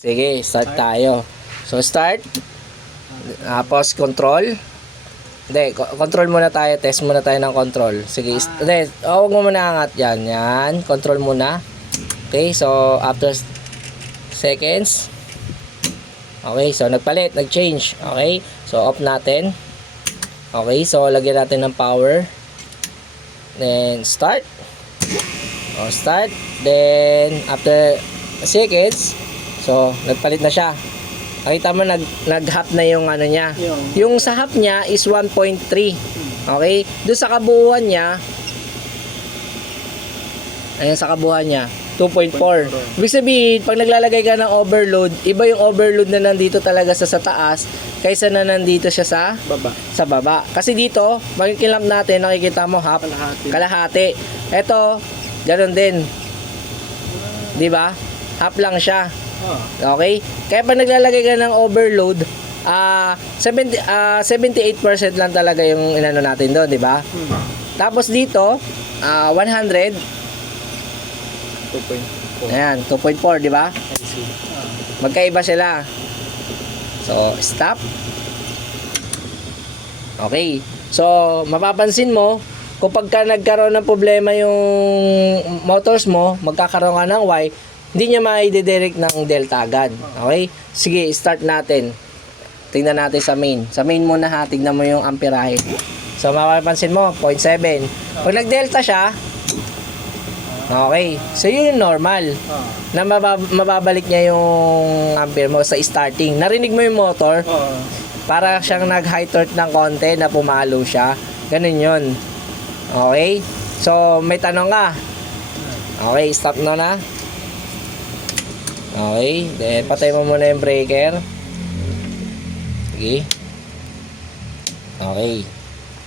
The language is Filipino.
Sige, start tayo. So, start. Tapos, control. Hindi, control muna tayo. Test muna tayo ng control. Sige, hindi. Huwag mo muna angat yan. Yan. Control muna. Okay, so, after seconds. Okay, so, nagpalit. Nag-change. Okay, so, off natin. Okay, so, lagyan natin ng power. Then, start. O, start. Then, after seconds, so, nagpalit na siya. Nakita mo, nag-half na yung ano niya. Yung sa half niya is 1.3. Okay? Doon sa kabuuan niya, ayan sa kabuuan niya, 2.4. Ibig sabihin, pag naglalagay ka ng overload, iba yung overload na nandito talaga sa taas kaysa na nandito siya sa baba. Kasi dito, magkikilamp natin, nakikita mo half, kalahati. Ito, ganoon din. 'Di ba? Half lang siya. Okay? Kaya pag naglalagay ka ng overload, 78% lang talaga yung inano natin doon, 'di ba? Tapos dito, 100 2.4. Ayan, 2.4, 'di ba? Magkaiba sila. So, stop. Okay. So, mapapansin mo, kapag ka nagkaroon ng problema yung motors mo, magkakaroon ka ng Y, hindi niya ma-direct ng delta agad. Okay? Sige, start natin. Tingnan natin sa main. Sa main muna ha, tingnan mo yung amperahe. So, mapapansin mo, 0.7. Pag nag-delta siya, okay. So, yun yung normal. Na mababalik niya yung ampere mo sa starting. Narinig mo yung motor? Para siyang nag-high torque ng konti na pumalo siya. Ganun yun. Okay? So, may tanong ka. Okay, stop na. Okay, then patay mo muna yung breaker. Sige. Okay.